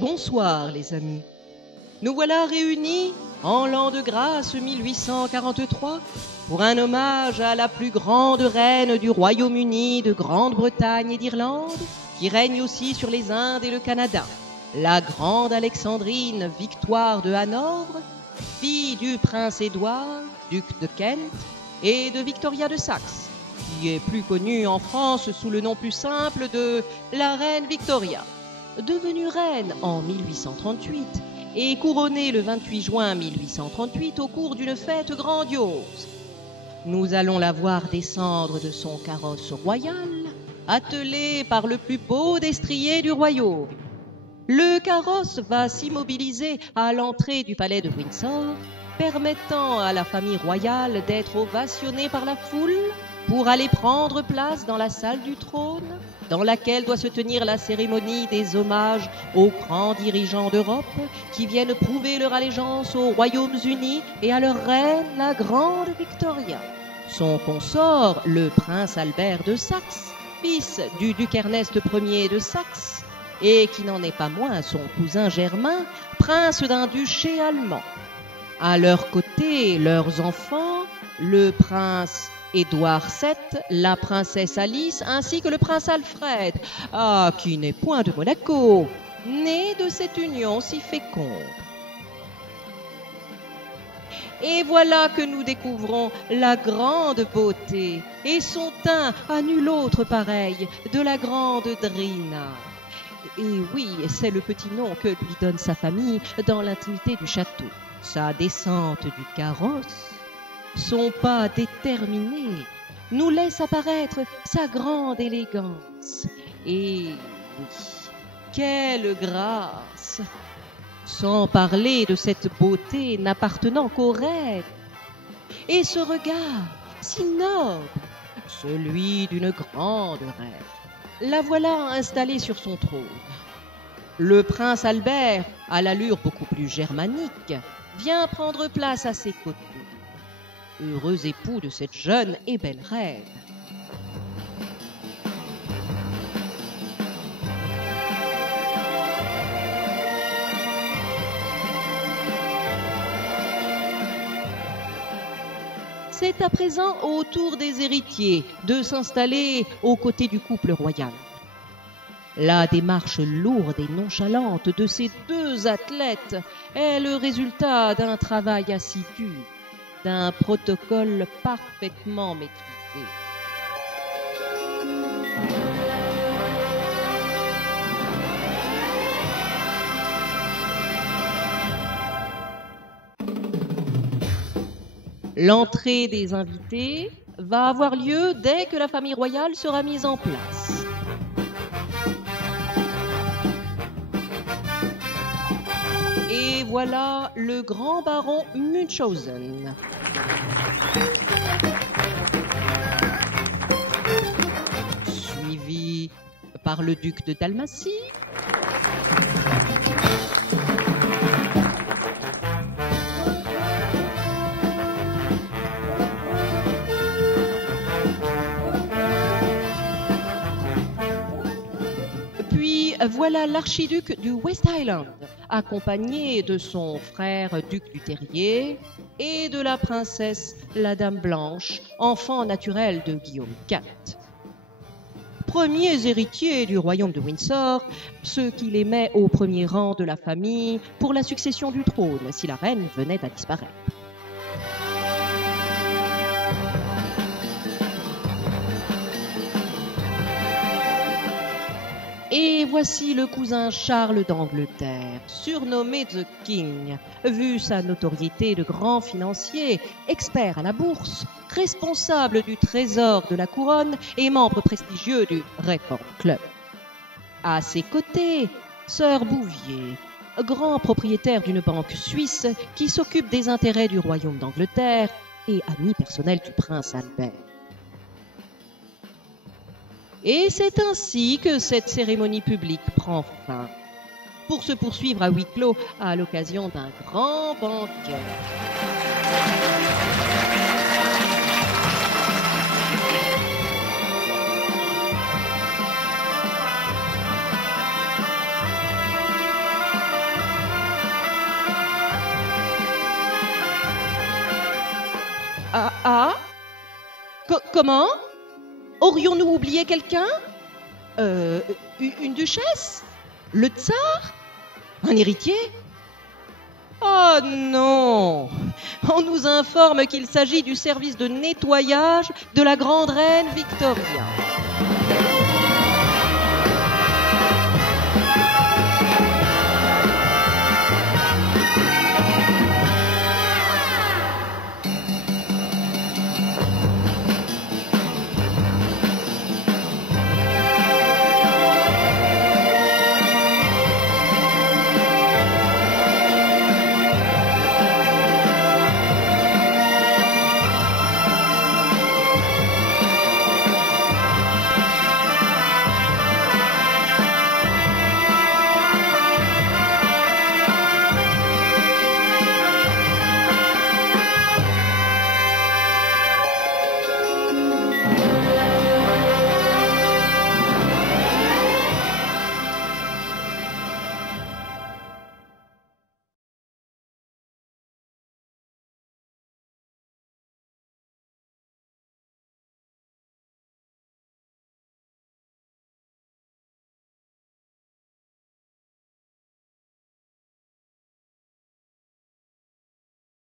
Bonsoir les amis. Nous voilà réunis en l'an de grâce 1843 pour un hommage à la plus grande reine du Royaume-Uni, de Grande-Bretagne et d'Irlande, qui règne aussi sur les Indes et le Canada, la grande Alexandrine Victoire de Hanovre, fille du prince Édouard, duc de Kent, et de Victoria de Saxe, qui est plus connue en France sous le nom plus simple de la reine Victoria. Devenue reine en 1838 et couronnée le 28 juin 1838 au cours d'une fête grandiose. Nous allons la voir descendre de son carrosse royal, attelé par le plus beau destrier du royaume. Le carrosse va s'immobiliser à l'entrée du palais de Windsor, permettant à la famille royale d'être ovationnée par la foule pour aller prendre place dans la salle du trône, dans laquelle doit se tenir la cérémonie des hommages aux grands dirigeants d'Europe qui viennent prouver leur allégeance aux Royaumes-Unis et à leur reine, la grande Victoria. Son consort, le prince Albert de Saxe, fils du duc Ernest Ier de Saxe, et qui n'en est pas moins son cousin germain, prince d'un duché allemand. À leur côté, leurs enfants, le prince Édouard VII, la princesse Alice, ainsi que le prince Alfred, qui n'est point de Monaco, né de cette union si féconde. Et voilà que nous découvrons la grande beauté et son teint à nul autre pareil de la grande Drina. Et oui, c'est le petit nom que lui donne sa famille dans l'intimité du château. Sa descente du carrosse, son pas déterminé, nous laisse apparaître sa grande élégance. Et oui, quelle grâce! Sans parler de cette beauté n'appartenant qu'aux reines. Et ce regard si noble, celui d'une grande reine. La voilà installée sur son trône. Le prince Albert, à l'allure beaucoup plus germanique, vient prendre place à ses côtés. Heureux époux de cette jeune et belle reine. C'est à présent au tour des héritiers de s'installer aux côtés du couple royal. La démarche lourde et nonchalante de ces deux athlètes est le résultat d'un travail assidu, d'un protocole parfaitement maîtrisé. L'entrée des invités va avoir lieu dès que la famille royale sera mise en place. Et voilà le grand baron Munchausen. Suivi par le duc de Dalmatie. Puis voilà l'archiduc du West Highland, accompagné de son frère duc du Terrier et de la princesse la Dame Blanche, enfant naturel de Guillaume IV. Premiers héritiers du royaume de Windsor, ceux qui les met au premier rang de la famille pour la succession du trône si la reine venait à disparaître. Et voici le cousin Charles d'Angleterre, surnommé The King, vu sa notoriété de grand financier, expert à la bourse, responsable du trésor de la couronne et membre prestigieux du Reform Club. À ses côtés, Sir Bouvier, grand propriétaire d'une banque suisse qui s'occupe des intérêts du royaume d'Angleterre et ami personnel du prince Albert. Et c'est ainsi que cette cérémonie publique prend fin, pour se poursuivre à huis clos à l'occasion d'un grand banquet. Comment? Aurions-nous oublié quelqu'un? Une duchesse? Le tsar? Un héritier? Oh non! On nous informe qu'il s'agit du service de nettoyage de la grande reine Victoria.